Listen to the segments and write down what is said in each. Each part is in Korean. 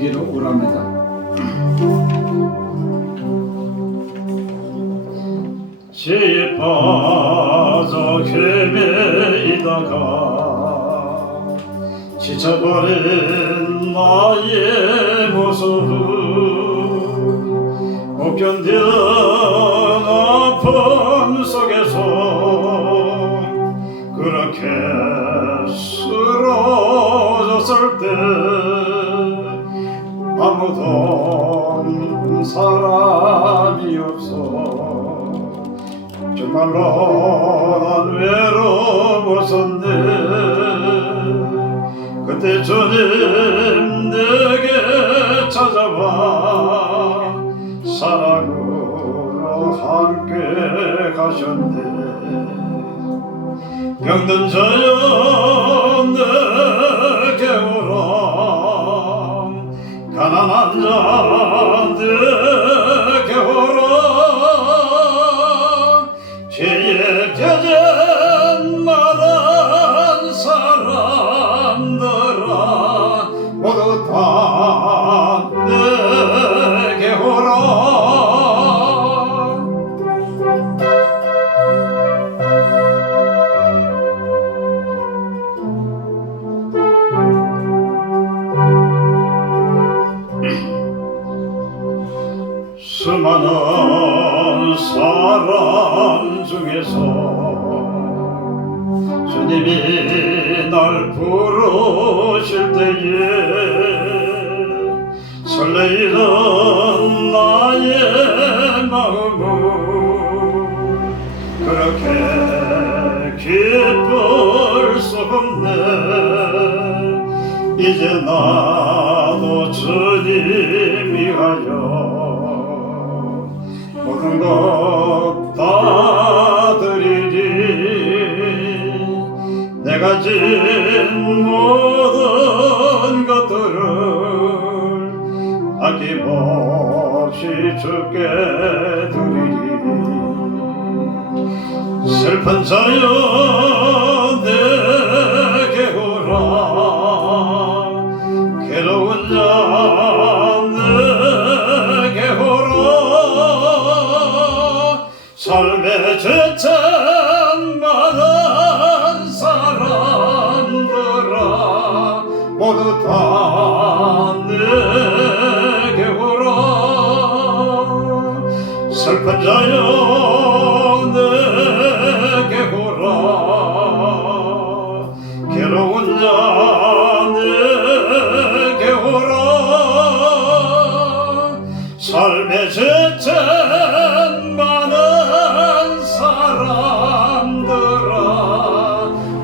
되기를 원합니다. 지에 빠져 헤매이다가 지쳐버린 나의 모습 못 견딘 아픔 속에서 그렇게 쓰러졌을 때 아무도 사람이 없어 정말로 난 외로웠었네. 그때 주님 내게 찾아와 사랑으로 함께 가셨네. 병든 자여 내게 오라 가난한 자 내게 오라 죄에 펴진 마른 사람들아 모두 다 내게 오라. 수많은 사람 중에서 주님이 날 부르실 때에 설레이던 나의 마음은 그렇게 기쁠 수 없네. 이제 나도 주님 위하여 모든 것 다 드리리. 내가 진 모든 것들을 아낌없이 주께 드리리. 슬픈 자여 내게 오라 괴로운 자 내게 오라 삶에 지친 많은 사람들아 모두 다 내게 오라. 슬픈 자여 내게 오라 괴로운 자 내게 오라 삶에 지친 많은 사람들아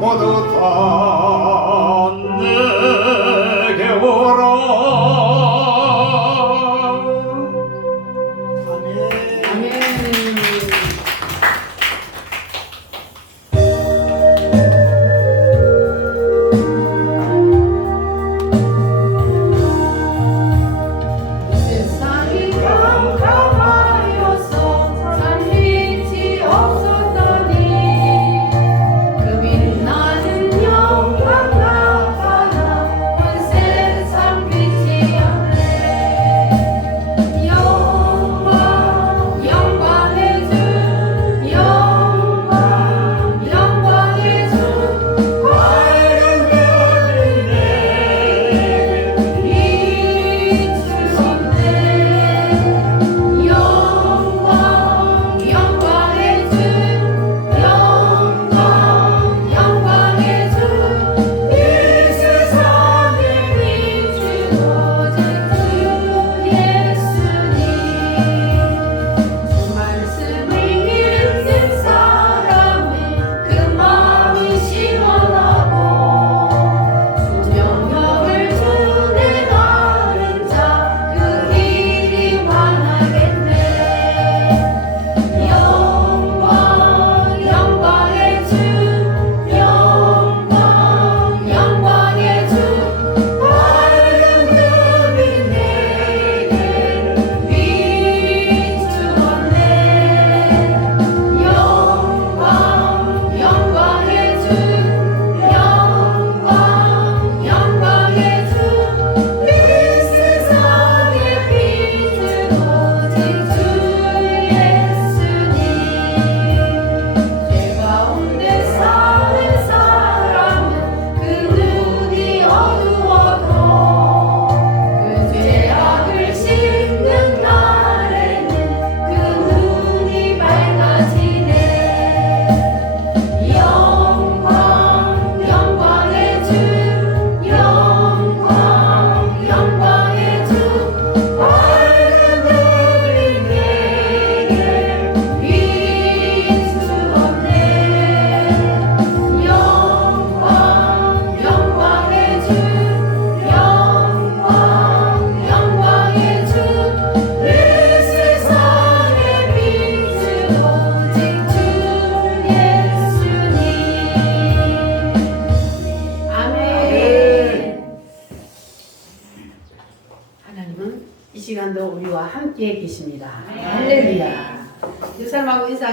모두 다 내게 오라. 아멘.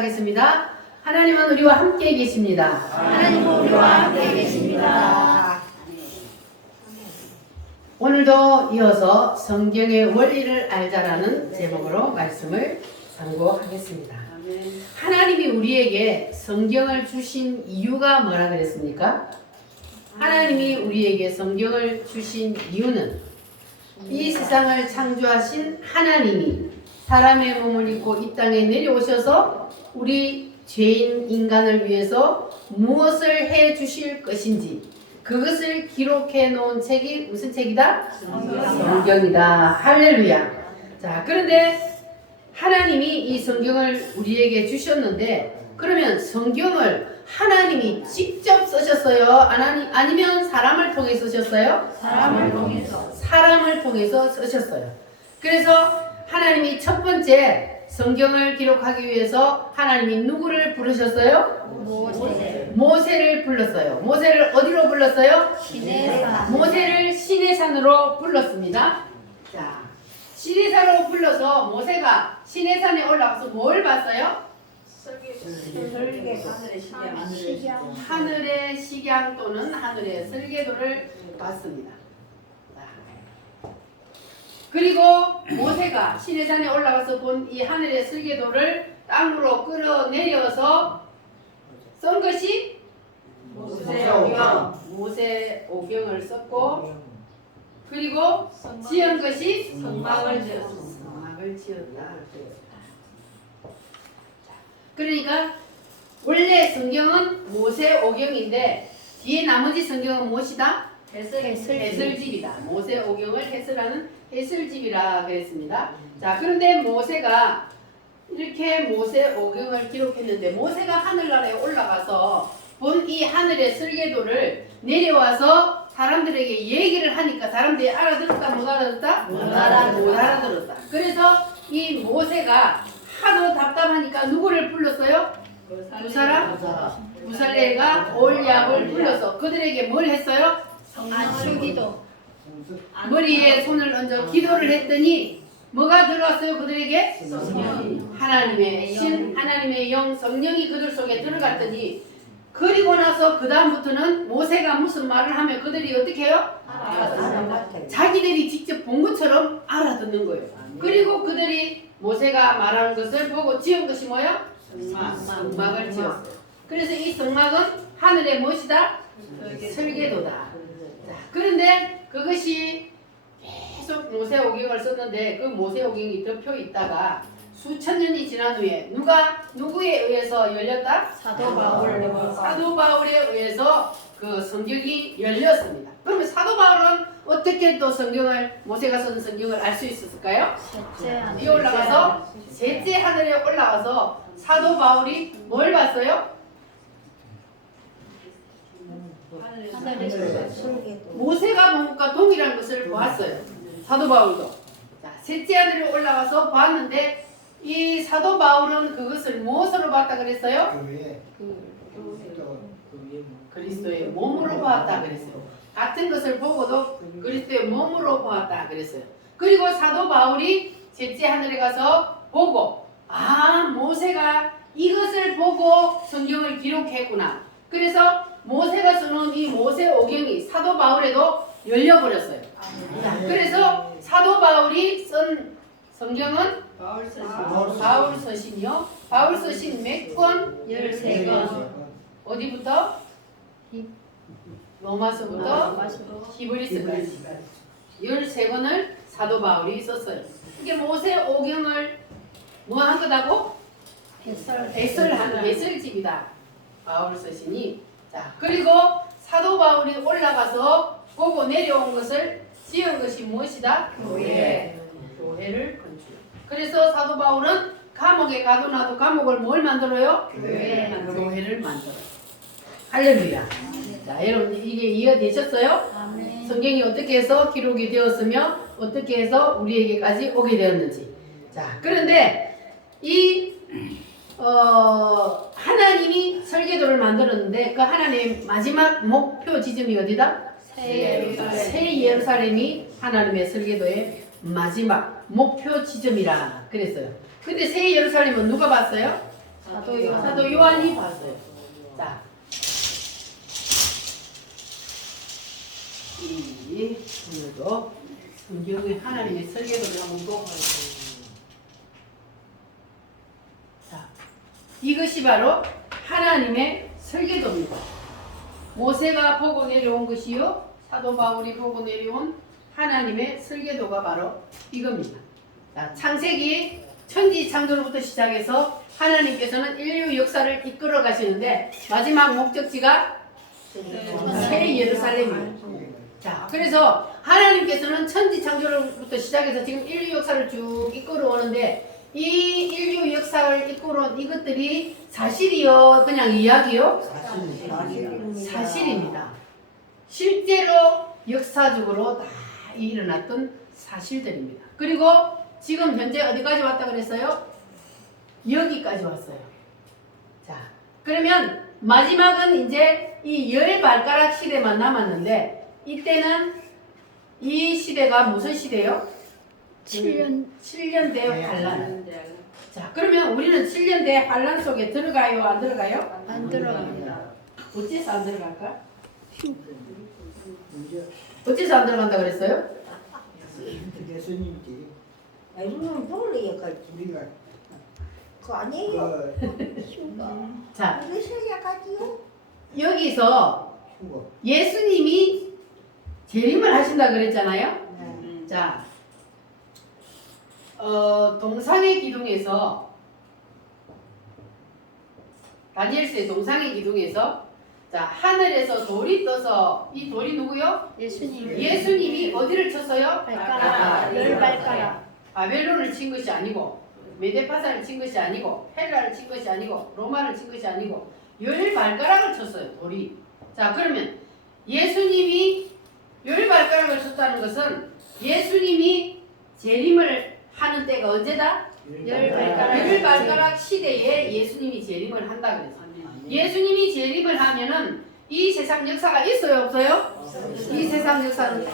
하겠습니다. 하나님은 우리와 함께 계십니다. 하나님은 우리와 함께 계십니다. 오늘도 이어서 성경의 원리를 알자라는 제목으로 말씀을 상고하겠습니다. 하나님이 우리에게 성경을 주신 이유가 뭐라 그랬습니까? 하나님이 우리에게 성경을 주신 이유는 이 세상을 창조하신 하나님이 사람의 몸을 입고 이 땅에 내려오셔서 우리 죄인 인간을 위해서 무엇을 해 주실 것인지 그것을 기록해 놓은 책이 무슨 책이다? 성경이다. 할렐루야. 자, 그런데 하나님이 이 성경을 우리에게 주셨는데 그러면 성경을 하나님이 직접 쓰셨어요? 아니면 사람을 통해 쓰셨어요? 사람을 통해서. 사람을 통해서 쓰셨어요. 그래서 하나님이 첫 번째 성경을 기록하기 위해서 하나님이 누구를 부르셨어요? 모세를 불렀어요. 모세를 어디로 불렀어요? 시내산. 모세를 시내산으로 불렀습니다. 자, 시내산으로 불러서 모세가 시내산에 올라가서 뭘 봤어요? 하늘의 식양 또는 하늘의 설계도를 봤습니다. 그리고 모세가 시내산에 올라가서 본 이 하늘의 설계도를 땅으로 끌어내려서 쓴 것이 모세오경을 썼고 그리고 지은 것이 성막을 지었다. 그러니까 원래 성경은 모세오경인데 뒤에 나머지 성경은 무엇이다? 해설집이다. 모세오경을 해설하는 해설집이라 그랬습니다. 자, 그런데 모세가 이렇게 모세오경을 기록했는데 모세가 하늘나라에 올라가서 본 이 하늘의 설계도를 내려와서 사람들에게 얘기를 하니까 사람들이 알아들었다 못 알아들었다? 못 알아들었다. 그래서 이 모세가 하도 답답하니까 누구를 불렀어요? 두 사람? 무살레가 올리압을 불러서 그들에게 뭘 했어요? 안수기도. 머리에 손을 얹어 기도를 했더니 뭐가 들어왔어요 그들에게? 하나님의 신, 하나님의 영, 성령이 그들 속에 들어갔더니 그리고 나서 그 다음부터는 모세가 무슨 말을 하면 그들이 어떻게 해요? 자기들이 직접 본 것처럼 알아듣는 거예요. 그리고 그들이 모세가 말하는 것을 보고 지은 것이 뭐예요? 성막을 지었어요. 그래서 이 성막은 하늘의 무엇이다? 설계도다. 자, 그런데 그것이 계속 모세오경을 썼는데 그 모세오경이 덮여 있다가 수천 년이 지난 후에 누구에 의해서 열렸다? 사도 바울에 사도 바울에 의해서 그 성경이 열렸습니다. 그러면 사도 바울은 어떻게 또 성경을 모세가 쓴 성경을 알 수 있었을까요? 위에 올라가서 셋째 하늘에 올라가서 사도 바울이 뭘 봤어요? 모세가 본 것과 동일한 것을 보았어요. 사도 바울도. 자, 셋째 하늘에 올라가서 보았는데 이 사도 바울은 그것을 무엇으로 봤다 그랬어요? 그리스도의 몸으로 보았다 그랬어요. 같은 것을 보고도 그리스도의 몸으로 보았다 그랬어요. 그리고 사도 바울이 셋째 하늘에 가서 보고 모세가 이것을 보고 성경을 기록했구나. 그래서 모세가 쓰는 이 모세오경이 사도 바울에도 열려버렸어요. 그래서 사도 바울이 쓴 성경은 바울 서신이요. 바울 서신 몇 권? 13권. 어디부터? 로마서부터 히브리서까지 13권을 사도 바울이 썼어요. 이게 모세오경을 뭐 한 거다고? 해설하는 해설집이다. 바울 서신이. 자, 그리고 사도 바울이 올라가서 보고 내려온 것을 지은 것이 무엇이다? 교회를 건축. 그래서 사도 바울은 감옥에 가둬놔도 감옥을 뭘 만들어요? 교회를 만들어요. 할렐루야. 자, 여러분 이게 이해되셨어요? 아멘. 성경이 어떻게 해서 기록이 되었으며 어떻게 해서 우리에게까지 오게 되었는지. 자, 그런데 이 하나님이 설계도를 만들었는데 그 하나님의 마지막 목표 지점이 어디다? 새 예루살렘이 하나님의 설계도의 마지막 목표 지점이라 그랬어요. 근데 새 예루살렘은 누가 봤어요? 사도 요한. 사도 요한이 봤어요. 자, 이 오늘도 성경의 하나님의 설계도를 한번 보고. 자, 이것이 바로 하나님의 설계도입니다. 모세가 보고 내려온 것이요, 사도 바울이 보고 내려온 하나님의 설계도가 바로 이겁니다. 자, 창세기 천지 창조로부터 시작해서 하나님께서는 인류 역사를 이끌어 가시는데 마지막 목적지가 새 예루살렘이에요. 자, 그래서 하나님께서는 천지 창조로부터 시작해서 지금 인류 역사를 쭉 이끌어 오는데 이 인류 역사를 이끌어 온 이것들이 사실이요, 그냥 이야기요? 사실입니다. 실제로 역사적으로 다 일어났던 사실들입니다. 그리고 지금 현재 어디까지 왔다 그랬어요? 여기까지 왔어요. 자, 그러면 마지막은 이제 이 10발가락 시대만 남았는데 이때는 이 시대가 무슨 시대요? 7년대 환란. 자, 그러면 우리는 7년대 환란 속에 들어가요, 안 들어가요? 안 들어갑니다. 어째서 안 들어갈까? 어째서 안 들어간다 그랬어요? 예수님이지. 요즘은 놀래야까지 우리가 그거 아니에요. 휴가. 자, 그러셔야까지요. 여기서 휴거. 예수님이 재림을 하신다 그랬잖아요. 자, 동상의 기둥에서 다니엘서의 동상의 기둥에서 자, 하늘에서 돌이 떠서 이 돌이 누구요? 예수님. 예수님이 어디를 쳤어요? 발가락. 10발가락. 바벨론을 친 것이 아니고 메데파사를 친 것이 아니고 헬라를 친 것이 아니고 로마를 친 것이 아니고 10발가락을 쳤어요, 돌이. 자, 그러면 예수님이 10발가락을 쳤다는 것은 예수님이 재림을 하는 때가 언제다? 10발가락 시대에 예수님이 재림을 한다 그랬어요. 예수님이 재림을 하면은 이 세상 역사가 있어요, 없어요? 이 세상 역사는 다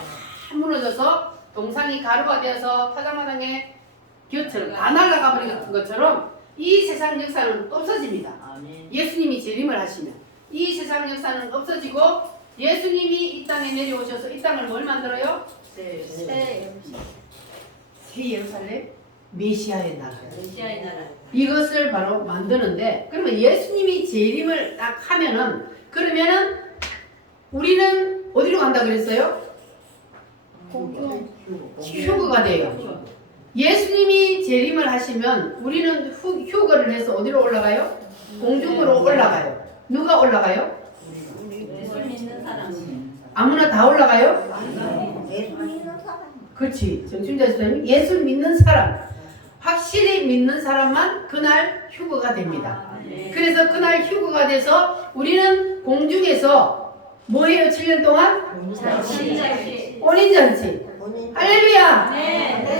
무너져서 동상이 가루가 되어서 타자마당의 곁처럼 다 날아가 버린 것처럼 이 세상 역사는 없어집니다. 예수님이 재림을 하시면 이 세상 역사는 없어지고 예수님이 이 땅에 내려오셔서 이 땅을 뭘 만들어요? 새 예루살렘, 메시아의 나라. 이것을 바로 만드는데, 그러면 예수님이 재림을 딱 하면은, 그러면은 우리는 어디로 간다 그랬어요? 휴거가 돼요. 예수님이 재림을 하시면 우리는 휴거를 해서 어디로 올라가요? 공중으로 올라가요. 누가 올라가요? 아무나 다 올라가요? 예수 믿는 사람. 그렇지. 정신자 선생님, 예수 믿는 사람, 확실히 믿는 사람만 그날 휴거가 됩니다. 그래서 그날 휴거가 돼서 우리는 공중에서 뭐 해요? 7년 동안? 혼인잔치. 할렐루야.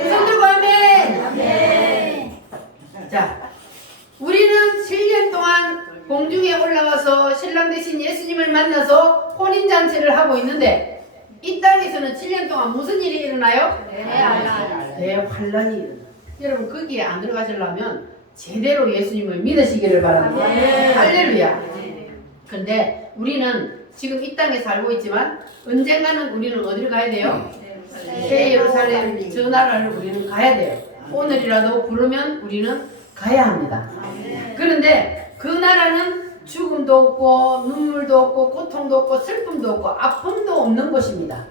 손 들고 아멘. 자, 우리는 7년 동안 공중에 올라가서 신랑 대신 예수님을 만나서 혼인잔치를 하고 있는데 이 땅에서는 7년 동안 무슨 일이 일어나요? 대환란이 일어나요. 여러분, 거기에 안 들어가시려면 제대로 예수님을 믿으시기를 바랍니다. 할렐루야. 근데 우리는 지금 이 땅에 살고 있지만 언젠가는 우리는 어디를 가야 돼요? 새 예루살렘 저 나라를 우리는 가야 돼요. 오늘이라도 부르면 우리는 가야 합니다. 그런데 그 나라는 죽음도 없고 눈물도 없고 고통도 없고 슬픔도 없고 아픔도 없는 곳입니다.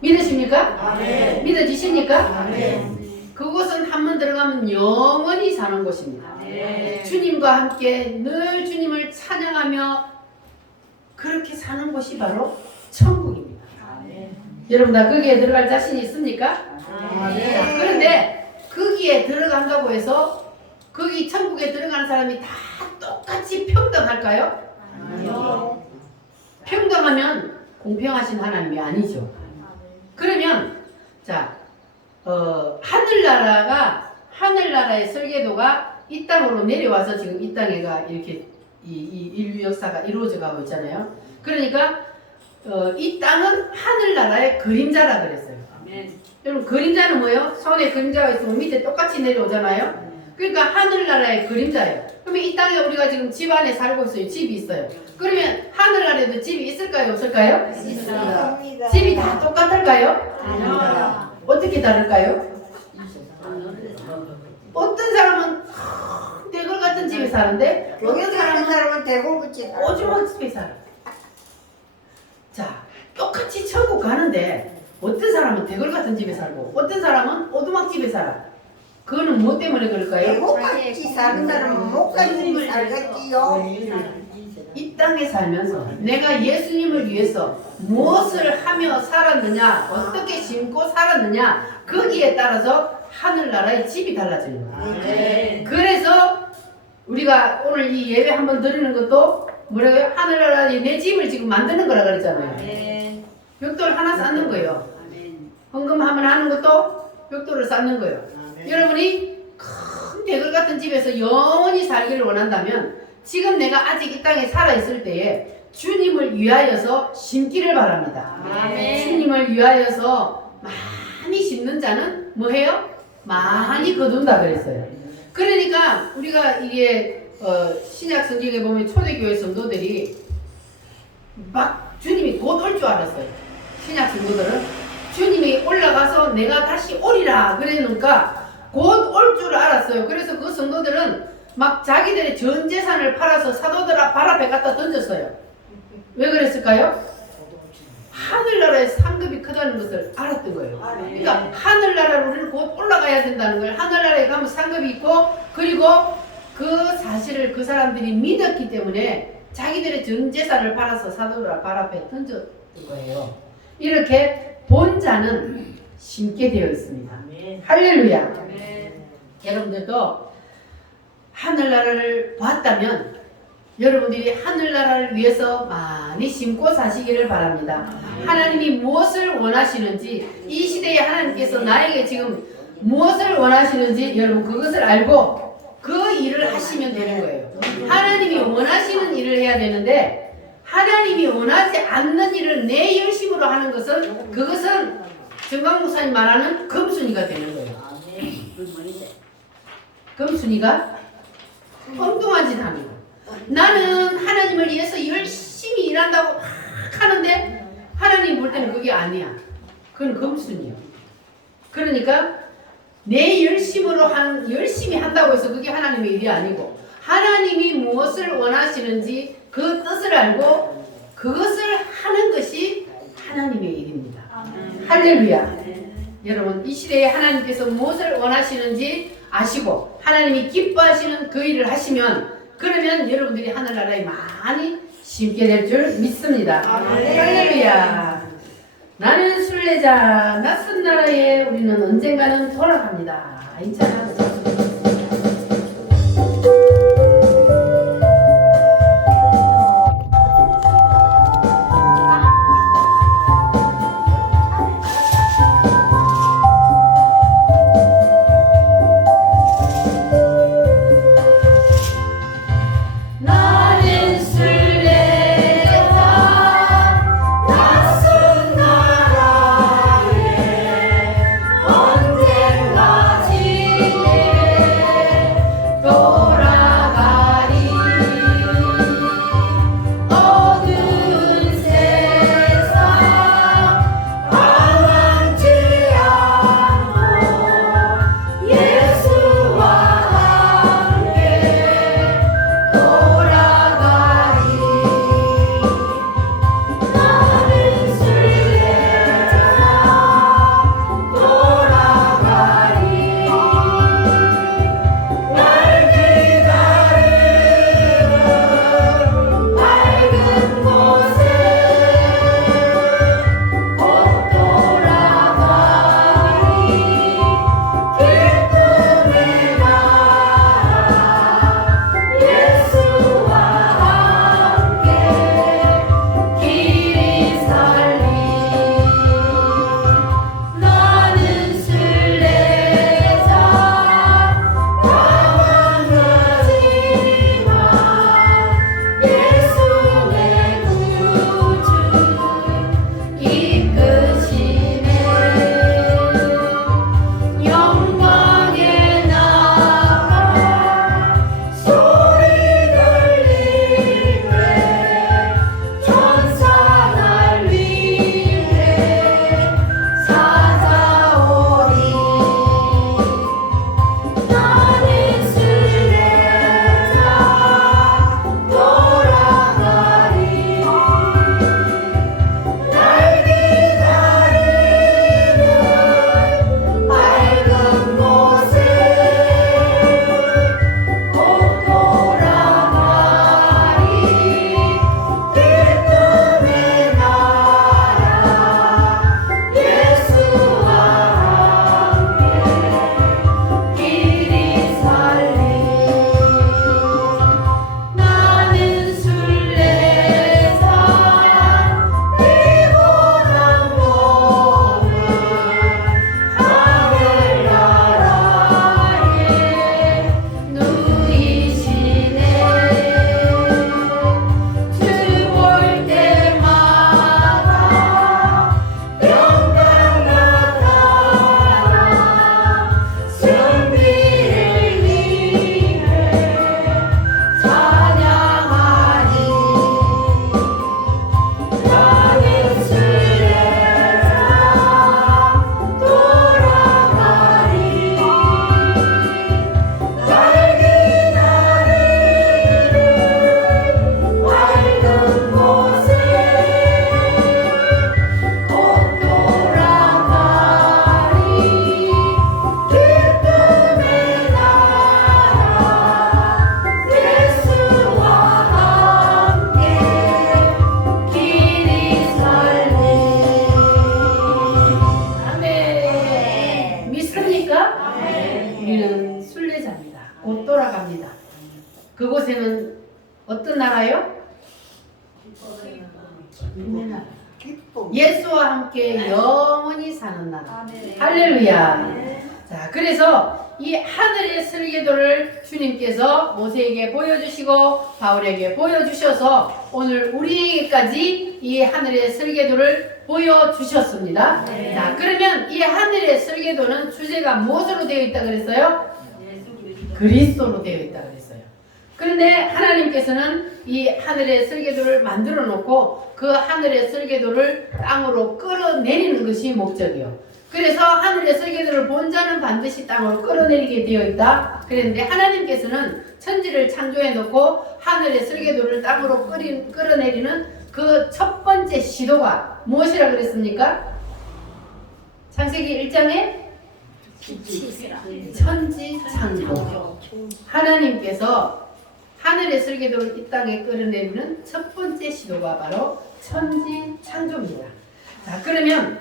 믿으십니까? 믿어지십니까? 그곳은 한번 들어가면 영원히 사는 곳입니다. 주님과 함께 늘 주님을 찬양하며 그렇게 사는 곳이 바로 천국입니다. 여러분 다 거기에 들어갈 자신이 있습니까? 자, 그런데 거기에 들어간다고 해서 거기 천국에 들어가는 사람이 다 똑같이 평등할까요? 평등하면 공평하신 하나님이 아니죠. 그러면 자, 하늘나라의 설계도가 이 땅으로 내려와서 지금 이 땅에가 이렇게 이 인류 역사가 이루어져 가고 있잖아요. 그러니까 이 땅은 하늘나라의 그림자라 그랬어요. 여러분, 그림자는 뭐예요? 손에 그림자가 있으면 밑에 똑같이 내려오잖아요. 그러니까 하늘나라의 그림자예요. 그러면 이 땅에 우리가 지금 집 안에 살고 있어요. 집이 있어요. 그러면 하늘나라에도 집이 있을까요? 없을까요? 있습니다. 집이 다 똑같을까요? 아닙니다. 어떻게 다를까요? 어떤 사람은 대걸 같은 집에 사는데 어떤 사는 사람은 사람은 대골붙이 오줌마 집에 살아. 자, 똑같이 천국 가는데 어떤 사람은 대걸 같은 집에 살고 어떤 사람은 오두막 집에 살아. 그거는 뭐 때문에 그럴까요? 대골같이 사는 사람은 목사님이 살겠지요. 이 땅에 살면서 내가 예수님을 위해서 무엇을 하며 살았느냐, 어떻게 심고 살았느냐, 거기에 따라서 하늘나라의 집이 달라지는 거예요. 그래서 우리가 오늘 이 예배 한번 드리는 것도 뭐라고요? 하늘나라의 내 집을 지금 만드는 거라 그랬잖아요. 벽돌 하나 쌓는 거예요. 헌금하면 하는 것도 벽돌을 쌓는 거예요. 여러분이 큰 대걸 같은 집에서 영원히 살기를 원한다면 지금 내가 아직 이 땅에 살아있을 때에 주님을 위하여서 심기를 바랍니다. 주님을 위하여서 많이 심는 자는 뭐 해요? 많이 거둔다 그랬어요. 그러니까 우리가 이게 신약 성경에 보면 초대교회 성도들이 막 주님이 곧 올 줄 알았어요. 신약 성도들은 주님이 올라가서 내가 다시 오리라 그랬으니까 곧 올 줄 알았어요. 그래서 그 성도들은 막 자기들의 전 재산을 팔아서 사도들 발 앞에 갖다 던졌어요. 왜 그랬을까요? 하늘나라의 상급이 크다는 것을 알았던 거예요. 그러니까 하늘나라로 우리는 곧 올라가야 된다는 거예요. 하늘나라에 가면 상급이 있고 그리고 그 사실을 그 사람들이 믿었기 때문에 자기들의 전 재산을 팔아서 사도들 발 앞에 던졌던 거예요. 이렇게 본 자는 심게 되어 있습니다. 할렐루야. 여러분들도 하늘나라를 봤다면 여러분들이 하늘나라를 위해서 많이 심고 사시기를 바랍니다. 하나님이 무엇을 원하시는지 이 시대에 하나님께서 나에게 지금 무엇을 원하시는지 여러분 그것을 알고 그 일을 하시면 되는 거예요. 하나님이 원하시는 일을 해야 되는데 하나님이 원하지 않는 일을 내 열심으로 하는 것은 그것은 정강 목사님 말하는 금순이가 되는 거예요. 금순이가 엉뚱한 짓 하는 거예요. 나는 하나님을 위해서 열심히 일한다고 막 하는데 하나님 볼 때는 그게 아니야. 그건 금순이야. 그러니까 내 열심으로 열심히 한다고 해서 그게 하나님의 일이 아니고 하나님이 무엇을 원하시는지 그 뜻을 알고 그것을 하는 것이 하나님의 일입니다. 할렐루야. 여러분 이 시대에 하나님께서 무엇을 원하시는지 아시고 하나님이 기뻐하시는 그 일을 하시면 그러면 여러분들이 하늘나라에 많이 심게 될 줄 믿습니다. 할렐루야. 나는 순례자 낯선 나라에 우리는 언젠가는 돌아갑니다. 이 찬양 언젠가 집에 기쁨. 예수와 함께 영원히 사는 나라. 아멘. 할렐루야. 자, 그래서 이 하늘의 설계도를 주님께서 모세에게 보여주시고 바울에게 보여주셔서 오늘 우리에게까지 이 하늘의 설계도를 보여주셨습니다. 자, 그러면 이 하늘의 설계도는 주제가 무엇으로 되어 있다 그랬어요? 그리스도로 되어 있다 그랬어요. 그런데 하나님께서는 이 하늘의 설계도를 만들어 놓고 그 하늘의 설계도를 땅으로 끌어내리는 것이 목적이요. 그래서 하늘의 설계도를 본 자는 반드시 땅으로 끌어내리게 되어 있다. 그랬는데 하나님께서는 천지를 창조해 놓고 하늘의 설계도를 땅으로 끌어내리는 그 첫 번째 시도가 무엇이라 그랬습니까? 창세기 1장에 빛이 있으라. 천지 창조. 하나님께서 하늘의 설계도를 이 땅에 끌어내리는 첫 번째 시도가 바로 천지 창조입니다. 자, 그러면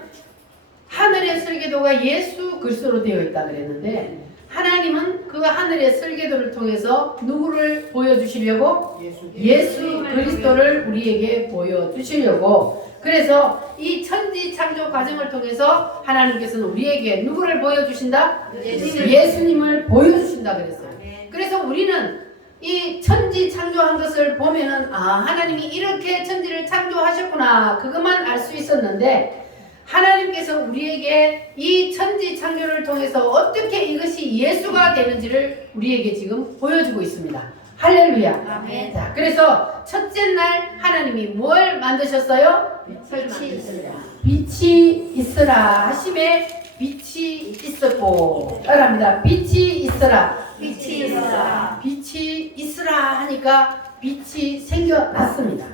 하늘의 설계도가 예수 그리스도로 되어 있다 그랬는데 하나님은 그 하늘의 설계도를 통해서 누구를 보여주시려고? 예수 그리스도를 우리에게 보여주시려고. 그래서 이 천지 창조 과정을 통해서 하나님께서는 우리에게 누구를 보여주신다? 예수님을 보여주신다 그랬어요. 그래서 우리는 이 천지 창조한 것을 보면은 하나님이 이렇게 천지를 창조하셨구나 그것만 알 수 있었는데 하나님께서 우리에게 이 천지 창조를 통해서 어떻게 이것이 예수가 되는지를 우리에게 지금 보여주고 있습니다. 할렐루야. 아멘. 자, 그래서 첫째 날 하나님이 뭘 만드셨어요? 빛이 있으라. 빛이 있으라 하심에 빛이 있었고 따라합니다. 빛이 있으라. 빛이 있으라. 빛이 있으라 하니까 빛이 생겨났습니다.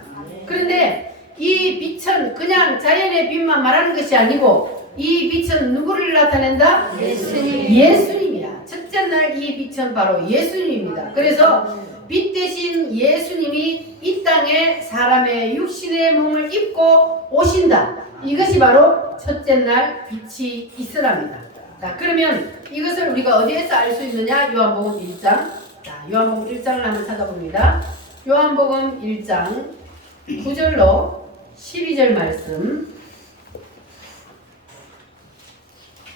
그런데 이 빛은 그냥 자연의 빛만 말하는 것이 아니고 이 빛은 누구를 나타낸다? 예수님이야. 첫째 날 이 빛은 바로 예수님입니다. 그래서 빛 대신 예수님이 이 땅에 사람의 육신의 몸을 입고 오신다. 이것이 바로 첫째 날 빛이 있으랍니다. 자, 그러면 이것을 우리가 어디에서 알 수 있느냐? 요한복음 1장. 자, 요한복음 1장을 한번 찾아봅니다. 요한복음 1장 9절로 12절 말씀.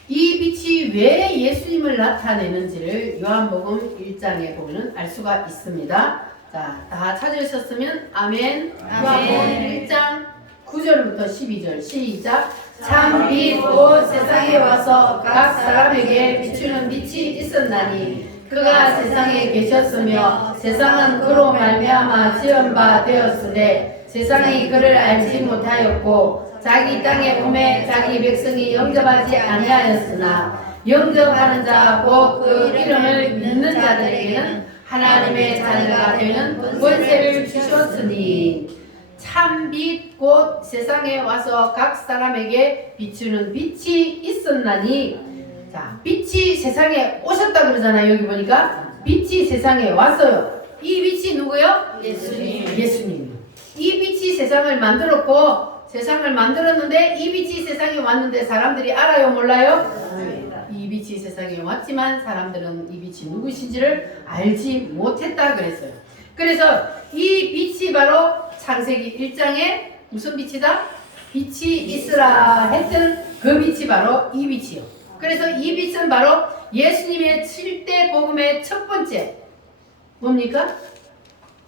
이 빛이 왜 예수님을 나타내는지를 요한복음 1장에 보면 알 수가 있습니다. 자, 다 찾으셨으면 아멘. 요한복음 1장 9절부터 12절 시작. 참 빛 곧 세상에 와서 각 사람에게 비추는 빛이 있었나니 그가 세상에 계셨으며 세상은 그로 말미암아 지은 바 되었으되 세상이 그를 알지 못하였고 자기 땅에 오매 자기 백성이 영접하지 아니하였으나 영접하는 자 곧 그 이름을 믿는 자들에게는 하나님의 자녀가 되는 권세를 주셨으니 참빛 곧 세상에 와서 각 사람에게 비추는 빛이 있었나니. 자, 빛이 세상에 오셨다 그러잖아요. 여기 보니까 빛이 세상에 왔어요. 이 빛이 누구요? 예수님. 이 빛이 세상을 만들었고 세상을 만들었는데 이 빛이 세상에 왔는데 사람들이 알아요 몰라요? 이 빛이 세상에 왔지만 사람들은 이 빛이 누구신지를 알지 못했다 그랬어요. 그래서 이 빛이 바로 창세기 1장에 무슨 빛이다? 빛이 있으라 했던 그 빛이 바로 이 빛이요. 그래서 이 빛은 바로 예수님의 7대 복음의 첫 번째 뭡니까?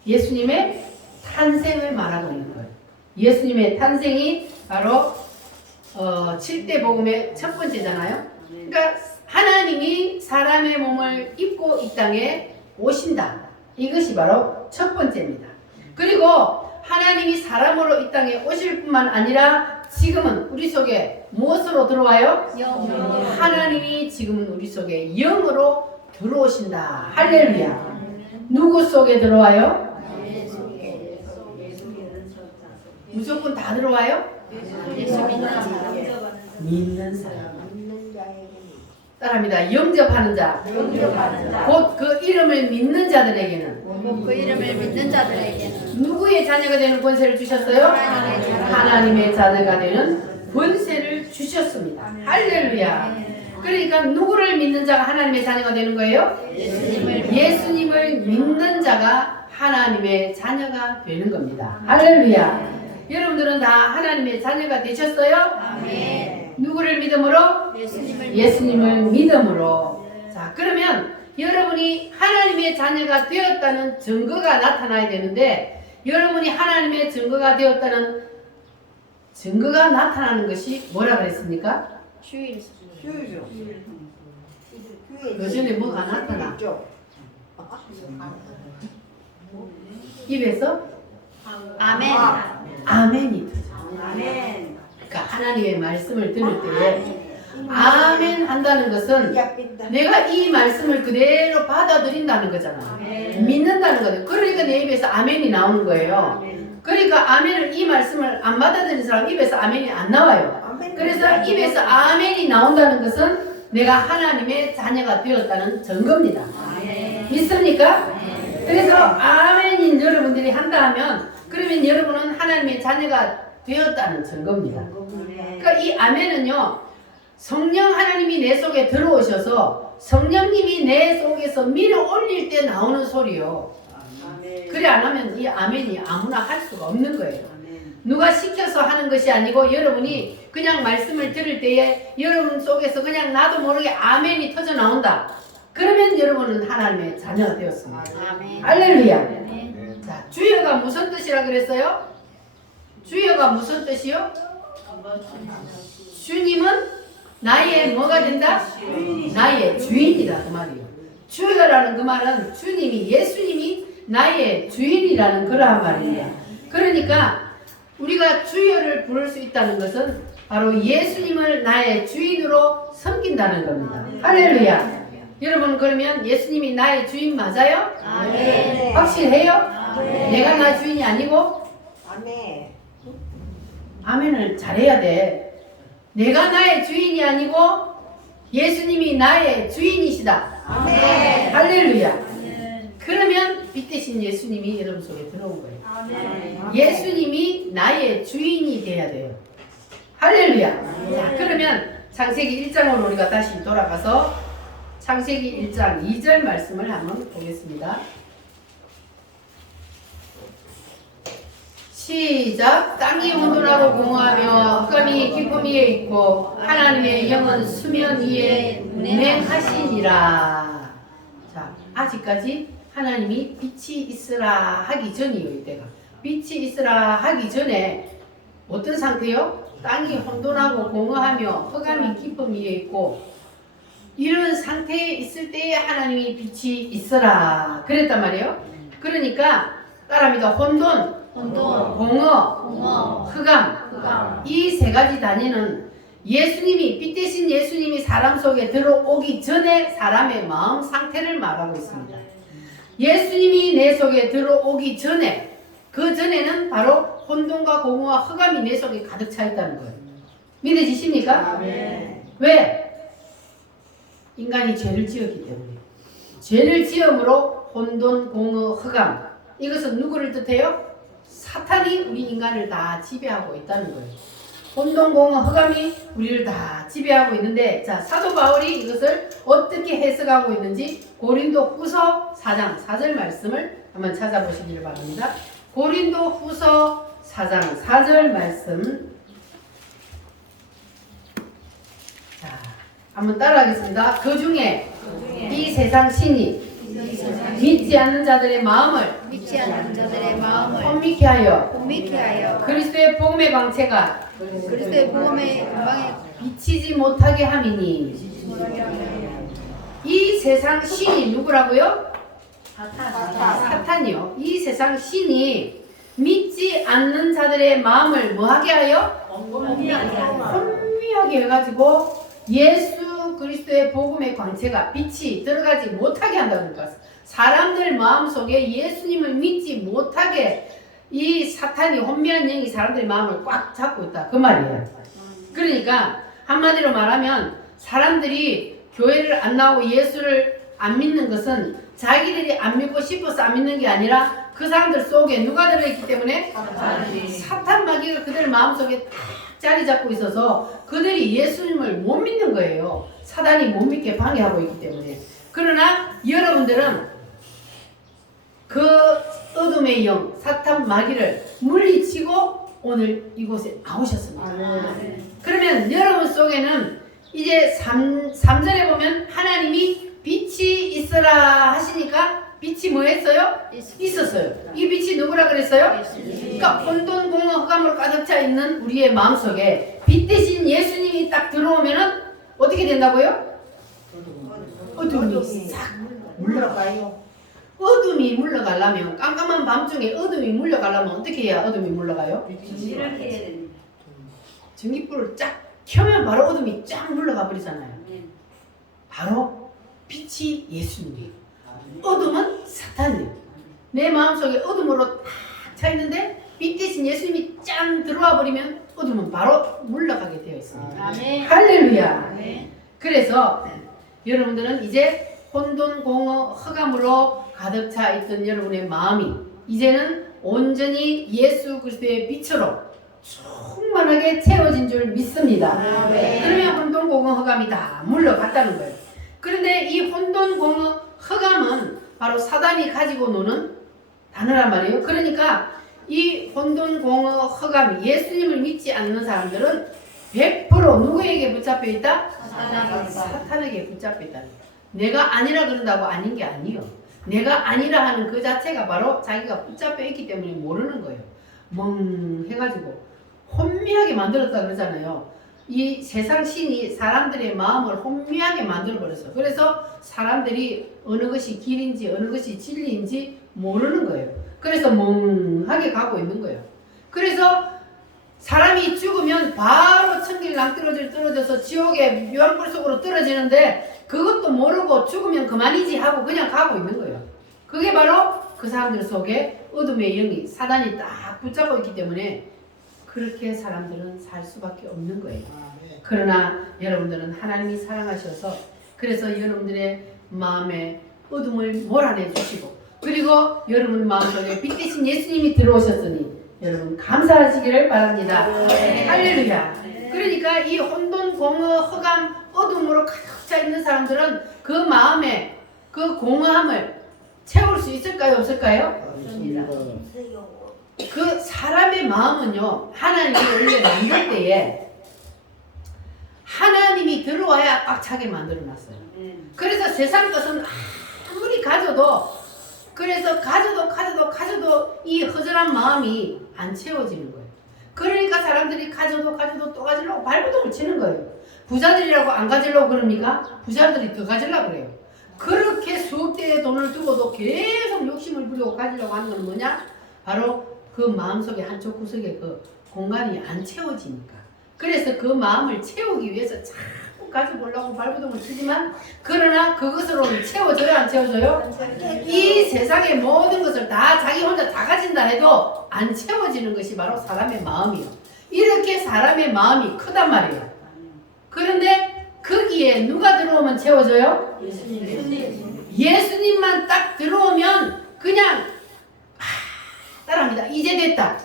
예수님의 탄생을 말하고 있는 거예요. 예수님의 탄생이 바로 7대 복음의 첫 번째잖아요. 그러니까 하나님이 사람의 몸을 입고 이 땅에 오신다. 이것이 바로 첫 번째입니다. 그리고 하나님이 사람으로 이 땅에 오실 뿐만 아니라 지금은 우리 속에 무엇으로 들어와요? 하나님이 지금은 우리 속에 영으로 들어오신다. 할렐루야. 누구 속에 들어와요? 무조건 다 들어와요? 믿는 사람. 따라합니다. 영접하는 자. 곧 그 이름을 믿는 자들에게는. 그 이름을 믿는 자들에게는 누구의 자녀가 되는 권세를 주셨어요? 하나님의 자녀가 되는 권세를 주셨습니다. 할렐루야. 그러니까 누구를 믿는 자가 하나님의 자녀가 되는 거예요? 예수님을 믿는 자가 하나님의 자녀가 되는 겁니다. 할렐루야. 여러분들은 다 하나님의 자녀가 되셨어요? 아멘. 누구를 믿음으로? 예수님을 믿음으로. 자, 그러면 여러분이 하나님의 자녀가 되었다는 증거가 나타나야 되는데, 여러분이 하나님의 증거가 되었다는 증거가 나타나는 것이 뭐라 그랬습니까? 주일. 주유죠. 그 전에 뭐가 나타나? 입에서 아멘. 아멘이 터져. 아멘. 그러니까 하나님의 말씀을 들을 때에 아멘 한다는 것은 내가 이 말씀을 그대로 받아들인다는 거잖아. 믿는다는 거죠. 그러니까 내 입에서 아멘이 나오는 거예요. 그러니까 아멘을, 이 말씀을 안 받아들이는 사람 입에서 아멘이 안 나와요. 그래서 입에서 아멘이 나온다는 것은 내가 하나님의 자녀가 되었다는 증거입니다. 믿습니까? 그래서 아멘인 여러분들이 한다 하면, 그러면 여러분은 하나님의 자녀가 되었다는 증거입니다. 그러니까 이 아멘은요, 성령 하나님이 내 속에 들어오셔서 성령님이 내 속에서 밀어 올릴 때 나오는 소리요. 그래 안 하면 이 아멘이 아무나 할 수가 없는 거예요. 누가 시켜서 하는 것이 아니고, 여러분이 그냥 말씀을 들을 때에 여러분 속에서 그냥 나도 모르게 아멘이 터져 나온다. 그러면 여러분은 하나님의 자녀가 되었습니다. 아멘. 할렐루야. 자, 주여가 무슨 뜻이라 그랬어요? 주여가 무슨 뜻이요? 주님은 나의 뭐가 된다? 나의 주인이다 그 말이에요. 주여라는 그 말은 주님이, 예수님이 나의 주인이라는 그러한 말입니다. 그러니까 우리가 주여를 부를 수 있다는 것은 바로 예수님을 나의 주인으로 섬긴다는 겁니다. 할렐루야. 여러분, 그러면 예수님이 나의 주인 맞아요? 아멘. 확실해요? 아멘. 내가 나 주인이 아니고? 아멘. 아멘을 잘해야 돼. 내가 나의 주인이 아니고 예수님이 나의 주인이시다. 아멘. 할렐루야. 그러면 빛 대신 예수님이 여러분 속에 들어온 거예요. 아멘. 예수님이 나의 주인이 돼야 돼요. 할렐루야. 자, 그러면 창세기 1장으로 우리가 다시 돌아가서 창세기 1장 2절 말씀을 한번 보겠습니다. 시작. 땅이 혼돈하고 공허하며 흑암이 깊음 위에 있고 하나님의 영은 수면 위에 운행하시니라. 자, 아직까지 하나님이 빛이 있으라 하기 전이에요. 이때가 빛이 있으라 하기 전에 어떤 상태요? 땅이 혼돈하고 공허하며 흑암이 깊음 위에 있고, 이런 상태에 있을 때에 하나님이 빛이 있으라 그랬단 말이에요. 그러니까 따라합니다. 혼돈, 공허, 흑암. 이 세 가지 단위는 예수님이, 빛 대신 예수님이 사람 속에 들어오기 전에 사람의 마음 상태를 말하고 있습니다. 예수님이 내 속에 들어오기 전에, 그 전에는 바로 혼돈과 공허와 흑암이 내 속에 가득 차 있다는 거예요. 믿어지십니까? 아멘. 왜? 인간이 죄를 지었기 때문에. 죄를 지음으로 혼돈, 공허, 흑암. 이것은 누구를 뜻해요? 사탄이 우리 인간을 다 지배하고 있다는 거예요. 혼돈, 공허, 흑암이 우리를 다 지배하고 있는데, 자, 사도 바울이 이것을 어떻게 해석하고 있는지 고린도 후서 4장 4절 말씀을 한번 찾아보시기를 바랍니다. 고린도 후서 4장 4절 말씀. 자, 한번 따라하겠습니다. 그 중에 이 세상 신이 믿지 않는 자들의 마음을 혼미케 하여 그리스도의 복음의 광채가 그리스도의 복음의 방에 비치지 못하게 함이니. 이 세상 신이 누구라고요? 사탄이요. 이 세상 신이 믿지 않는 자들의 마음을 뭐하게 하여? 혼미하게 해가지고 예수 그리스도의 복음의 광채가, 빛이 들어가지 못하게 한다는 것. 사람들 마음속에 예수님을 믿지 못하게 이 사탄이, 혼미한 영이 사람들의 마음을 꽉 잡고 있다 그 말이에요. 그러니까 한마디로 말하면 사람들이 교회를 안 나오고 예수를 안 믿는 것은 자기들이 안 믿고 싶어서 안 믿는 게 아니라 그 사람들 속에 누가 들어있기 때문에? 사탄 마귀가 그들 마음속에 딱 자리 잡고 있어서 그들이 예수님을 못 믿는 거예요. 사단이 못 믿게 방해하고 있기 때문에. 그러나 여러분들은 그 어둠의 영, 사탄 마귀를 물리치고 오늘 이곳에 나오셨습니다. 그러면 여러분 속에는 이제 3절에 보면 하나님이 빛이 있으라 하시니까 빛이 뭐 했어요? 있었어요. 이 빛이 누구라 그랬어요? 그러니까 혼돈 공허 흑암으로 가득 차 있는 우리의 마음속에 빛 대신 예수님이 딱 들어오면은 어떻게 된다고요? 어둠이 싹 물러가요. 어둠이 물러가려면 깜깜한 밤중에 어둠이 물러가려면 어떻게 해야 어둠이 물러가요? 전기불을 쫙 켜면 바로 어둠이 쫙 물러가 버리잖아요. 바로 빛이 예수님이에요. 어둠은 사탄이에요. 내 마음속에 어둠으로 탁 차 있는데 빛 대신 예수님이 짱 들어와 버리면 어둠은 바로 물러가게 되어 있습니다. 할렐루야. 그래서 여러분들은 이제 혼돈 공허 흑암으로 가득 차 있던 여러분의 마음이 이제는 온전히 예수 그리스도의 빛으로 충만하게 채워진 줄 믿습니다. 그러면 혼돈 공허 흑암이 다 물러갔다는 거예요. 그런데 이 혼돈 공허 흑암은 바로 사단이 가지고 노는 단어란 말이에요. 그러니까 이 혼돈 공허 흑암 예수님을 믿지 않는 사람들은 100% 누구에게 붙잡혀 있다? 사탄에게 붙잡혀 있다. 내가 아니라 그런다고 아닌 게 아니에요. 내가 아니라 하는 그 자체가 바로 자기가 붙잡혀 있기 때문에 모르는 거예요. 멍해가지고 혼미하게 만들었다 그러잖아요. 이 세상 신이 사람들의 마음을 혼미하게 만들어버렸어. 그래서 사람들이 어느 것이 길인지 어느 것이 진리인지 모르는 거예요. 그래서 멍하게 가고 있는 거예요. 그래서 사람이 죽으면 바로 천길 떨어져서 지옥의 묘한불 속으로 떨어지는데 그것도 모르고 죽으면 그만이지 하고 그냥 가고 있는 거예요. 그게 바로 그 사람들 속에 어둠의 영이 사단이 딱 붙잡고 있기 때문에 그렇게 사람들은 살 수밖에 없는 거예요. 그러나 여러분들은 하나님이 사랑하셔서 그래서 여러분들의 마음에 어둠을 몰아내 주시고 그리고 여러분 마음속에 빛 대신 예수님이 들어오셨으니 여러분 감사하시기를 바랍니다. 할렐루야. 그러니까 이 혼돈 공허 흑암 어둠으로 가득 차 있는 사람들은 그 마음에 그 공허함을 채울 수 있을까요? 없을까요? 그 사람의 마음은요 하나님이 원래 만들 때에 하나님이 들어와야 꽉 차게 만들어놨어요. 그래서 세상 것은 아무리 가져도 그래서 가져도 이 허전한 마음이 안 채워지는 거예요. 그러니까 사람들이 가져도 또 가지려고 발버둥을 치는 거예요. 부자들이라고 안 가지려고 그럽니까? 부자들이 더 가지려고 그래요. 그렇게 수억 대의 돈을 두고도 계속 욕심을 부리고 가지려고 하는 건 뭐냐? 바로 그 마음속에 한쪽 구석에 그 공간이 안 채워지니까. 그래서 그 마음을 채우기 위해서 자꾸 가져보려고 발버둥을 치지만 그러나 그것으로는 채워져요? 안 채워져요? 이 세상의 모든 것을 다 자기 혼자 다 가진다 해도 안 채워지는 것이 바로 사람의 마음이에요. 이렇게 사람의 마음이 크단 말이에요. 그런데 거기에 누가 들어오면 채워져요? 예수님만 딱 들어오면 그냥 따라합니다. 이제 됐다.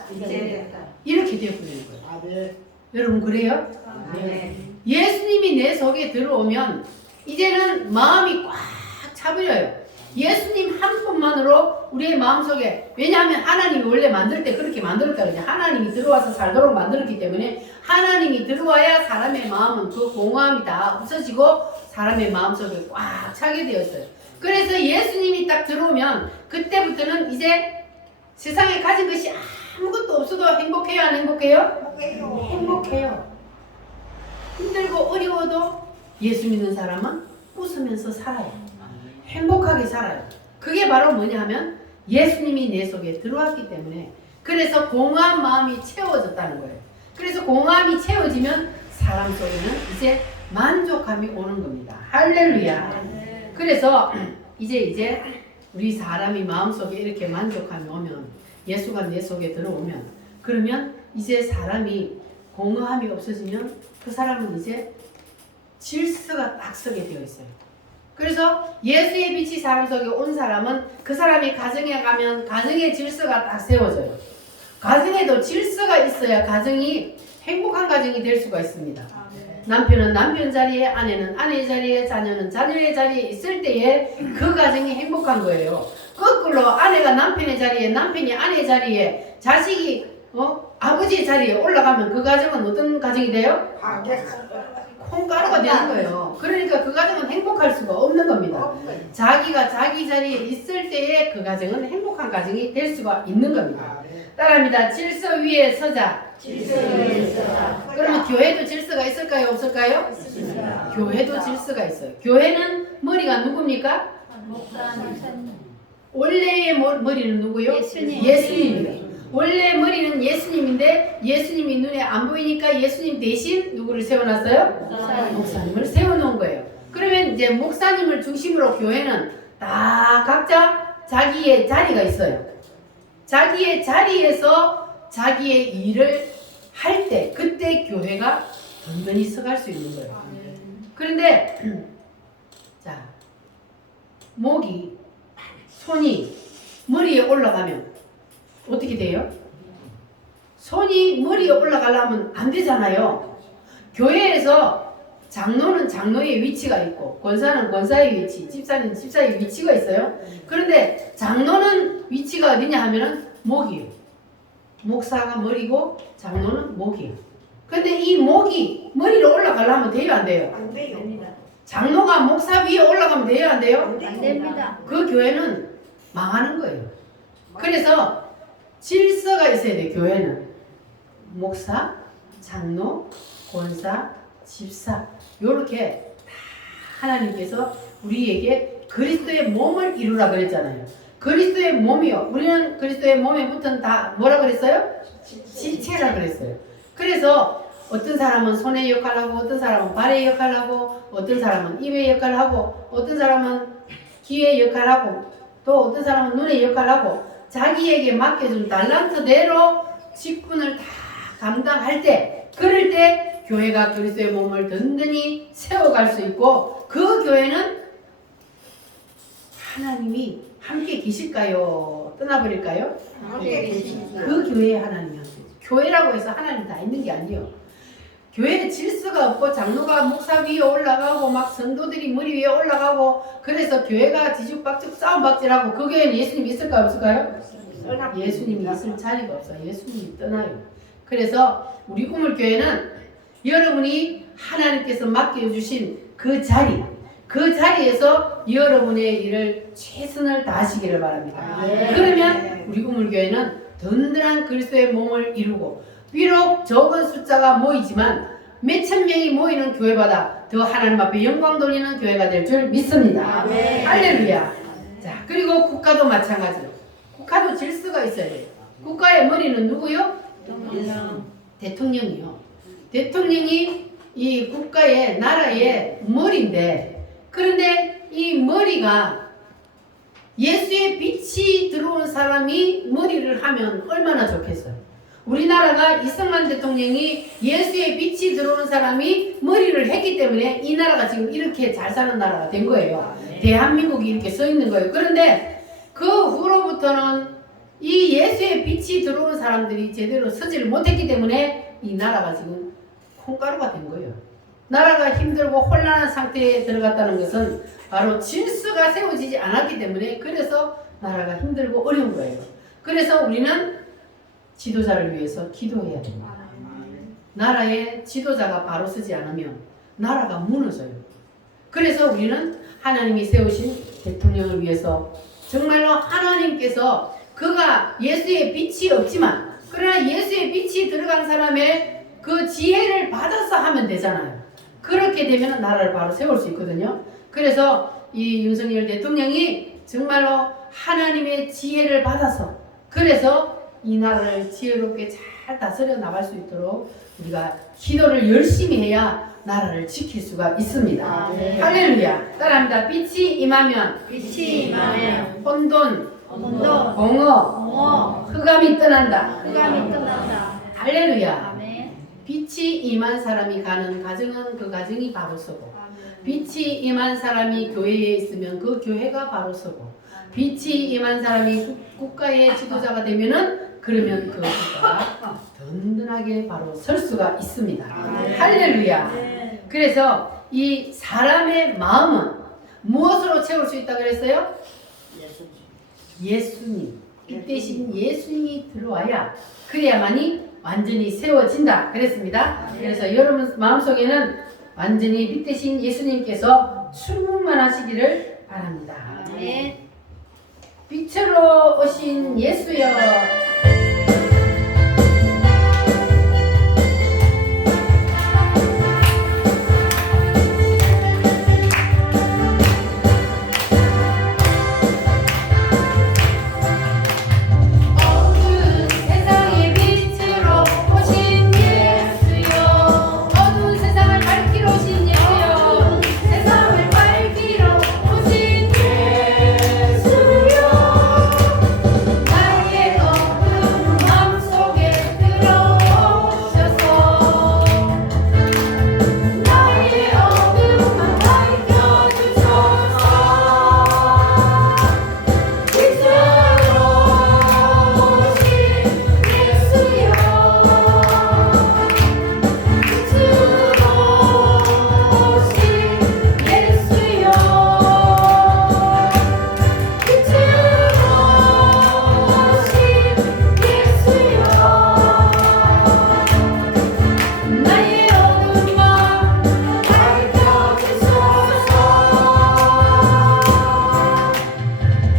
이렇게 되어버리는 거예요. 여러분 그래요? 예수님이 내 속에 들어오면 이제는 마음이 꽉 차버려요. 예수님 한 분만으로 우리의 마음속에 왜냐하면 하나님이 원래 만들 때 그렇게 만들었다. 하나님이 들어와서 살도록 만들었기 때문에 하나님이 들어와야 사람의 마음은 그 공허함이 다 없어지고 사람의 마음속에 꽉 차게 되었어요. 그래서 예수님이 딱 들어오면 그때부터는 이제 세상에 가진 것이 아무것도 없어도 행복해요? 안 행복해요? 행복해요. 힘들고 어려워도 예수 믿는 사람은 웃으면서 살아요. 행복하게 살아요. 그게 바로 뭐냐 하면 예수님이 내 속에 들어왔기 때문에 그래서 공허한 마음이 채워졌다는 거예요. 그래서 공허함이 채워지면 사람 속에는 이제 만족감이 오는 겁니다. 할렐루야. 그래서 이제 우리 사람이 마음속에 이렇게 만족감이 오면 예수가 내 속에 들어오면 그러면 이제 사람이 공허함이 없어지면 그 사람은 이제 질서가 딱 서게 되어 있어요. 그래서 예수의 빛이 사람 속에 온 사람은 그 사람이 가정에 가면 가정의 질서가 딱 세워져요. 가정에도 질서가 있어야 가정이 행복한 가정이 될 수가 있습니다. 남편은 남편 자리에, 아내는 아내 자리에, 자녀는 자녀의 자리에 있을 때에 그 가정이 행복한 거예요. 거꾸로 아내가 남편의 자리에, 남편이 아내 자리에, 자식이 아버지의 자리에 올라가면 그 가정은 어떤 가정이 돼요? 콩가루가 되는 거예요. 그러니까 그 가정은 행복할 수가 없는 겁니다. 자기가 자기 자리에 있을 때에 그 가정은 행복한 가정이 될 수가 있는 겁니다. 따라합니다. 질서 위에 서자. 그러면 교회도 질서가 있을까요? 없을까요? 교회도 질서가 있어요. 교회는 머리가 누굽니까? 원래의 머리는 누구요? 예수님입니다. 원래 머리는 예수님인데 예수님이 눈에 안 보이니까 예수님 대신 누구를 세워놨어요? 목사님을 세워놓은 거예요. 그러면 이제 목사님을 중심으로 교회는 다 각자 자기의 자리가 있어요. 자기의 자리에서 자기의 일을 할 때 그때 교회가 든든히 서갈 수 있는 거예요. 그런데 자, 손이 머리에 올라가면 어떻게 돼요? 손이 머리에 올라가려면 안 되잖아요. 교회에서 장로는 장로의 위치가 있고 권사는 권사의 위치, 집사는 집사의 위치가 있어요. 그런데 장로는 위치가 어디냐 하면은 목이에요. 목사가 머리고 장로는 목이에요. 근데 이 목이 머리로 올라가려면 돼요, 안 돼요? 안 돼요. 장로가 목사 위에 올라가면 돼요, 안 돼요? 안 안 됩니다. 그 교회는 망하는 거예요. 그래서 질서가 있어야 돼. 교회는 목사, 장로, 권사, 집사 요렇게 다 하나님께서 우리에게 그리스도의 몸을 이루라 그랬잖아요. 그리스도의 몸이요. 우리는 그리스도의 몸에 붙은 다 뭐라 그랬어요? 지체라 그랬어요. 그래서 어떤 사람은 손의 역할을 하고 어떤 사람은 발의 역할을 하고 어떤 사람은 입의 역할을 하고 어떤 사람은 귀의 역할을 하고 또 어떤 사람은 눈의 역할을 하고 자기에게 맡겨준 달란트대로 직분을 다 감당할 때 그럴 때 교회가 그리스도의 몸을 든든히 세워갈 수 있고 그 교회는 하나님이 함께 계실까요? 떠나버릴까요? 그 교회에 하나님이 함께 계세요. 교회라고 해서 하나님 다 있는 게 아니에요. 교회에 질서가 없고 장로가 목사 위에 올라가고 막 성도들이 머리 위에 올라가고 그래서 교회가 지죽박죽 싸움박질하고 그 교회는 예수님이 있을까요? 없을까요? 예수님이 있을 자리가 없어요. 예수님이 떠나요. 그래서 우리 우물교회는 여러분이 하나님께서 맡겨주신 그 자리에서 여러분의 일을 최선을 다하시기를 바랍니다. 그러면 우리 우물교회는 든든한 그리스도의 몸을 이루고 비록 적은 숫자가 모이지만 몇천 명이 모이는 교회보다 더 하나님 앞에 영광 돌리는 교회가 될 줄 믿습니다. 할렐루야. 자, 그리고 국가도 마찬가지로 국가도 질서가 있어야 돼요. 국가의 머리는 누구요? 대통령이요. 대통령이 이 국가의 나라의 머리인데 그런데 이 머리가 예수의 빛이 들어온 사람이 머리를 하면 얼마나 좋겠어요. 우리나라가 이승만 대통령이 예수의 빛이 들어오는 사람이 머리를 했기 때문에 이 나라가 지금 이렇게 잘 사는 나라가 된 거예요. 대한민국이 이렇게 써 있는 거예요. 그런데 그 후로부터는 이 예수의 빛이 들어오는 사람들이 제대로 서지를 못했기 때문에 이 나라가 지금 콩가루가 된 거예요. 나라가 힘들고 혼란한 상태에 들어갔다는 것은 바로 질서가 세워지지 않았기 때문에 그래서 나라가 힘들고 어려운 거예요. 그래서 우리는 지도자를 위해서 기도해야 됩니다. 나라의 지도자가 바로 서지 않으면 나라가 무너져요. 그래서 우리는 하나님이 세우신 대통령을 위해서 정말로 하나님께서 그가 예수의 빛이 없지만 그러나 예수의 빛이 들어간 사람의 그 지혜를 받아서 하면 되잖아요. 그렇게 되면 나라를 바로 세울 수 있거든요. 그래서 이 윤석열 대통령이 정말로 하나님의 지혜를 받아서 그래서 이 나라를 지혜롭게 잘 다스려 나갈 수 있도록 우리가 기도를 열심히 해야 나라를 지킬 수가 있습니다. 할렐루야. 따라합니다. 빛이 임하면 혼돈, 공허, 흑암이 떠난다. 할렐루야. 빛이 임한 사람이 가는 가정은 그 가정이 바로 서고 빛이 임한 사람이 교회에 있으면 그 교회가 바로 서고 빛이 임한 사람이 국가의 지도자가 되면은 그러면 그 국가가 든든 든든하게 바로 설 수가 있습니다. 할렐루야. 그래서 이 사람의 마음은 무엇으로 채울 수 있다고 그랬어요? 예수님. 이 대신 예수님이 들어와야 그래야만이 완전히 세워진다 그랬습니다. 그래서 여러분 마음속에는 완전히 빛 대신 예수님께서 충만하시기를 바랍니다. 네. 빛으로 오신 예수여. 어두운 세상의 빛으로 오신 예수여. 어두운 세상을 밝히러 오신 예수여. 세상을 밝히러 오신 예수여. 나의 어두운 마음속에 들어오셔서 나의 어두운 마음 밝혀주소서.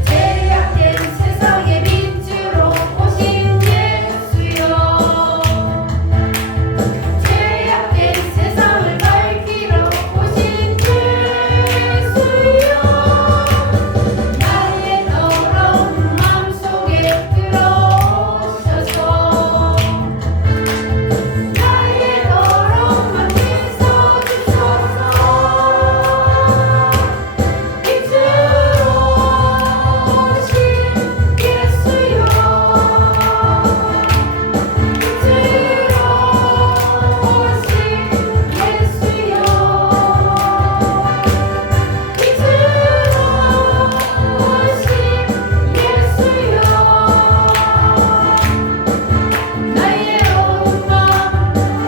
제약된 세상의 빛으로 오신 예수여. 제약된 세상을 밝히러 오신 예수여. 나의 더러운 마음속에 들어오셔서 나의 더러운 맘 씻어주소서. 빛으로 오신 예수여. 나의 어두운 마음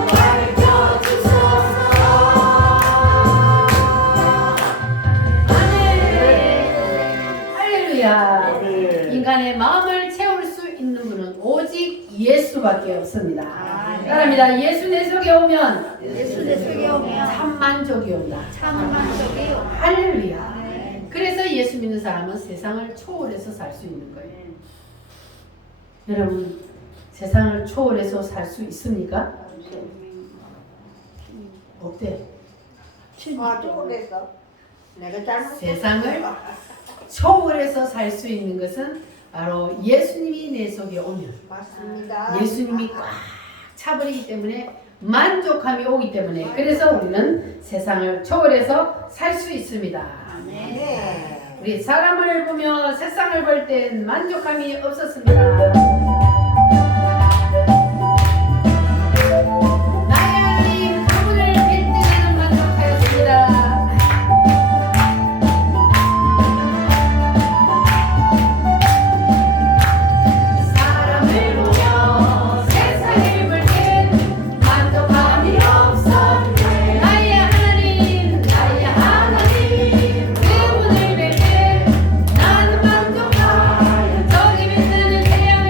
밝혀주소서. 아멘. 할렐루야. 인간의 마음을 채울 수 있는 분은 오직 예수밖에 없습니다. 따라합니다. 예수 내 속에 오면 예수 내 속에 오면 참 만족이 온다. 참 만족이요. 할렐루야. 그래서 예수 믿는 사람은 세상을 초월해서 살 수 있는 거예요. 여러분, 세상을 초월해서 살 수 있습니까? 어때? 아, 쪼그랬어. 내가 잘못. 세상을 초월해서 살 수 있는 것은 바로 예수님이 내 속에 오면 맞습니다. 예수님이 꽉 차버리기 때문에 만족함이 오기 때문에 그래서 우리는 세상을 초월해서 살 수 있습니다. 네. 우리 사람을 보며 세상을 볼 땐 만족함이 없었습니다. 나의 하나님 가문을 빈등하는 만족하였습니다. 사람을 보며 세상을 볼 땐 만족함이 없었네. 나의 하나님 그 문을 뵐 때 나는 만족하여 저기 빛나는 태양을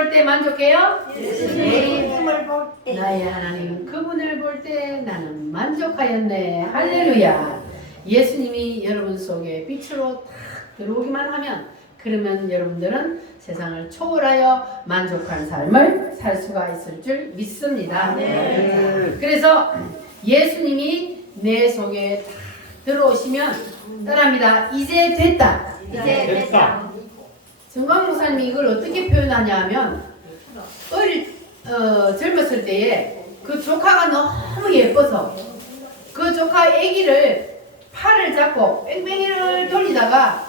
볼 때 만족해요? 예수님을 볼 때. 나의 하나님 그분을 볼 때 나는 만족하였네. 할렐루야. 예수님이 여러분 속에 빛으로 딱 들어오기만 하면 그러면 여러분들은 세상을 초월하여 만족한 삶을 살 수가 있을 줄 믿습니다. 그래서 예수님이 내 속에 딱 들어오시면 따라합니다. 이제 됐다. 이제 됐다. 정광 목사님이 이걸 어떻게 표현하냐 하면 젊었을 때에 그 조카가 너무 예뻐서 그 조카 아기를 팔을 잡고 뺑뺑이를 돌리다가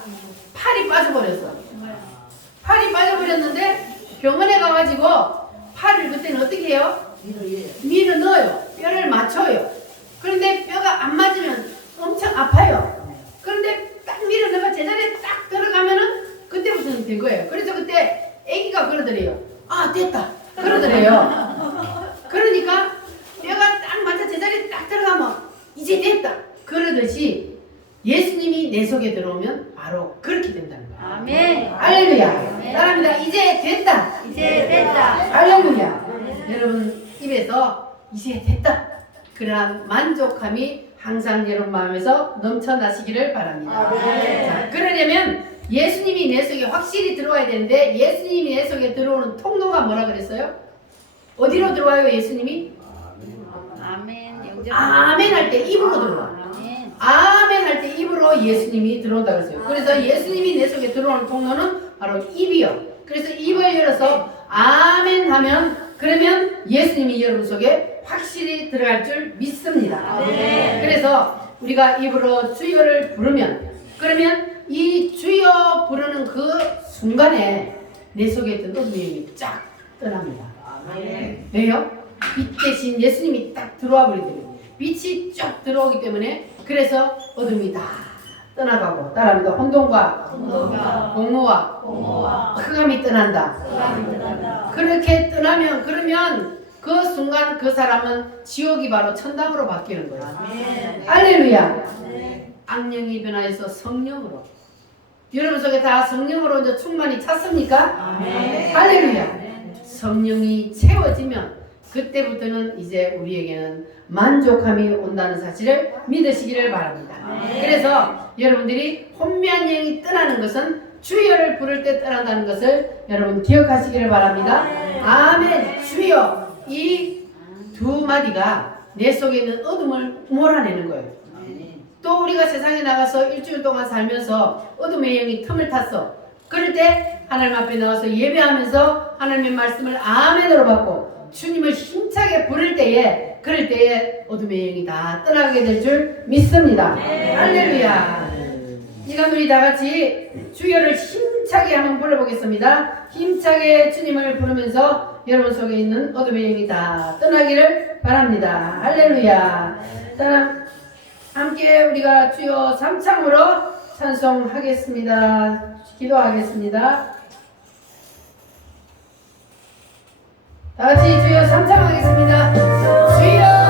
팔이 빠져버렸어. 팔이 빠져버렸는데 병원에 가가지고 팔을 그때는 어떻게 해요? 밀어 넣어요. 뼈를 맞춰요. 그런데 뼈가 안 맞으면 엄청 아파요. 그런데 딱 밀어 넣어가 제자리에 딱 들어가면은 그때부터는 된 거예요. 그래서 그때 아기가 그러더래요. 아 됐다. 그러더래요. 그러니까 뼈가 딱 맞아 제자리에 딱 들어가면 이제 됐다. 그러듯이 예수님이 내 속에 들어오면 바로 그렇게 된다는 거예요. 아멘. 할렐루야. 따라합니다. 이제 됐다. 이제 됐다. 할렐루야. 여러분 입에서 이제 됐다. 그러한 만족함이 항상 여러분 마음에서 넘쳐나시기를 바랍니다. 자, 그러려면 예수님이 내 속에 확실히 들어와야 되는데 예수님이 내 속에 들어오는 통로가 뭐라 그랬어요? 어디로 들어와요 예수님이? 아멘. 아멘 할 때 입으로 들어와. 아멘. 아멘 할 때 입으로 예수님이 들어온다 그랬어요. 그래서 예수님이 내 속에 들어오는 통로는 바로 입이요. 그래서 입을 열어서 아멘 하면 그러면 예수님이 여러분 속에 확실히 들어갈 줄 믿습니다. 그래서 우리가 입으로 주여를 부르면 그러면 이 주여 부르는 그 순간에 내 속에 있던 어둠의 힘이 쫙 떠납니다. 왜요? 빛 대신 예수님이 딱 들어와 버리더니 빛이 쫙 들어오기 때문에 그래서 어둠이 다 떠나가고 따라합니다. 혼돈과 공허와 흑암이 떠난다. 그렇게 떠나면 그러면 그 순간 그 사람은 지옥이 바로 천당으로 바뀌는 거예요. 할렐루야. 악령이 변화해서 성령으로 여러분 속에 다 성령으로 이제 충만히 찼습니까? 할렐루야. 성령이 채워지면 그때부터는 이제 우리에게는 만족함이 온다는 사실을 믿으시기를 바랍니다. 그래서 여러분들이 혼미한 영이 떠나는 것은 주여를 부를 때 떠난다는 것을 여러분 기억하시기를 바랍니다. 아멘. 주여. 이 두 마디가 내 속에 있는 어둠을 몰아내는 거예요. 또 우리가 세상에 나가서 일주일 동안 살면서 어둠의 영이 틈을 탔어. 그럴 때 하나님 앞에 나와서 예배하면서 하나님의 말씀을 아멘으로 받고 주님을 힘차게 부를 때에 그럴 때에 어둠의 영이 다 떠나게 될 줄 믿습니다. 할렐루야. 시간 우리 다 같이 주여를 힘차게 한번 불러보겠습니다. 힘차게 주님을 부르면서 여러분 속에 있는 어둠의 영이 다 떠나기를 바랍니다. 할렐루야. 자, 함께 우리가 주여 삼창으로 찬송하겠습니다. 기도하겠습니다. 다 같이 주여 삼창하겠습니다. 주여